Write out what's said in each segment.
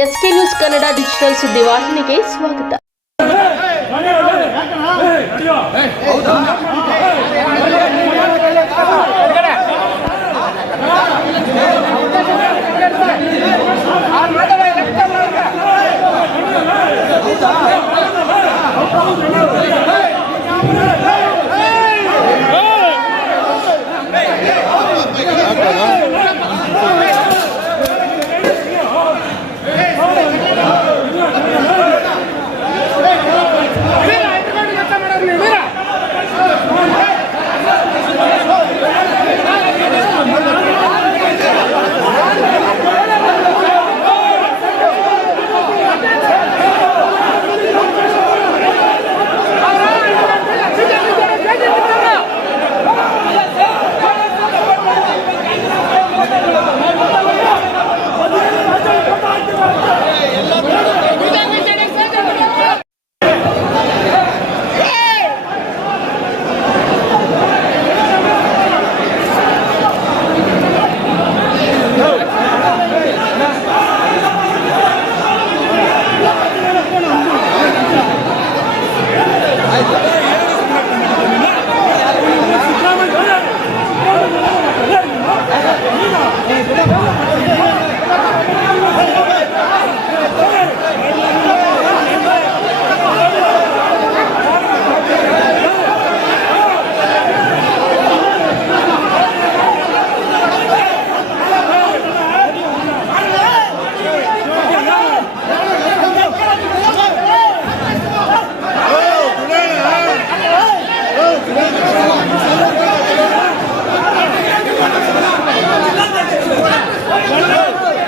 SK news Kannada digital ಸುದ್ದಿವಾಹಿನಿಗೆ ಸ್ವಾಗತ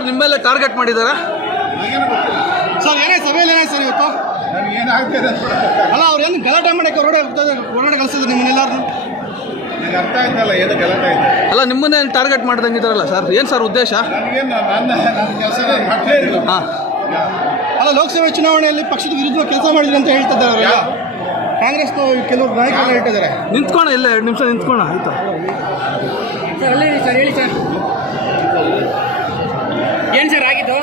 sir ನಿಮ್ಮ ಮೇಲೆ ಟಾರ್ಗೆಟ್ ಮಾಡಿದ್ದಾರೆ ಸರ್ ಏನೇ ಸಭೆಯಲ್ಲಿ ಏನೇ ಸರ್ ಇವತ್ತು? ಅಲ್ಲ ಅವ್ರು ಏನು ಗಲಾಟೆ ಮಾಡಕ್ಕೆ ಹೊರಗಡೆ ಹೋಗ್ತಾ- ಹೊರಗಡೆ ಕಳಿಸಿದ್ರು ನಿಮ್ಮನ್ನೆಲ್ಲರೂ ನನಗೆ ಅರ್ಥ ಆಯ್ತಲ್ಲ ಏನು ಗಲಾಟೆ ಆಯ್ತು? ಅಲ್ಲ ನಿಮ್ಮನ್ನೇ ಟಾರ್ಗೆಟ್ ಮಾಡ್ದಂಗಿದಾರಲ್ಲ ಸರ್? ಏನು ಸರ್ ಉದ್ದೇಶ? ನನಗೇನು ನನ್ನ ನನ್ನ ಕೆಲಸ ನಾನು ಮಾಡ್ತಾ ಇರಲಿಲ್ಲ ಹಾಂ. ಅಲ್ಲ ಲೋಕಸಭೆ ಚುನಾವಣೆಯಲ್ಲಿ ಪಕ್ಷದ ವಿರುದ್ಧ ಕೆಲಸ ಮಾಡಿದ್ರು ಅಂತ ಹೇಳ್ತಾ ಇದ್ದಾರೆ ಅವರೆಲ್ಲ ಕಾಂಗ್ರೆಸ್ ಕೆಲವರು ನಾಯಕರು ಹೇಳ್ತಿದ್ದಾರೆ ನಿಂತ್ಕೋಣ ಇಲ್ಲ ಎರಡು ನಿಮಿಷ ನಿಂತ್ಕೋಣ ಆಯ್ತಾ? ಸರ್ ಅಲ್ಲೇ ಸರ್ ಹೇಳಿ ಸರ್. ಏನು ಸರ್ ಆಗಿದ್ದು?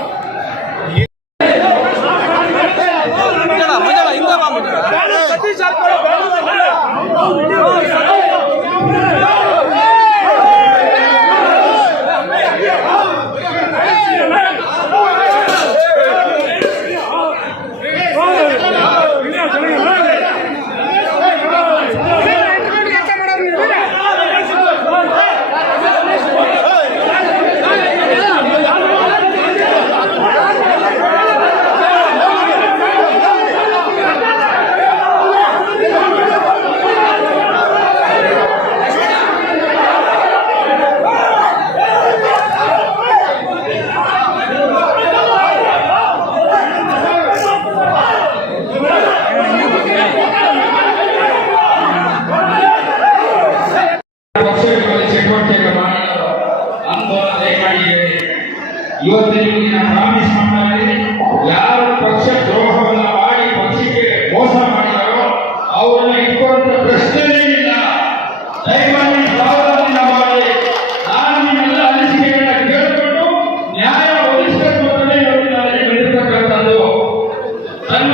ಇವತ್ತು ನಿಮಗೆ ಪ್ರಾಮಿಸ್ ಮಾಡ್ತಾ ಯಾರು ಪಕ್ಷ ದ್ರೋಹವನ್ನ ಮಾಡಿ ಪಕ್ಷಕ್ಕೆ ಮೋಸ ಮಾಡಿದಾರೋ ಅವರನ್ನ ಇಟ್ಕೊಂಡ ಪ್ರಶ್ನೆನೇ ಇಲ್ಲ ದಯಮಾಡಿ ಮಾಡಿ. ನಿಮ್ಮೆಲ್ಲ ಕೇಳಿಕೊಂಡು ನ್ಯಾಯ ಒದಗಿಸಬೇಕು ಅಂತಲೇ ಇವತ್ತಿನ ನಡೆದಿರ್ತಕ್ಕಂಥದ್ದು ತನ್ನ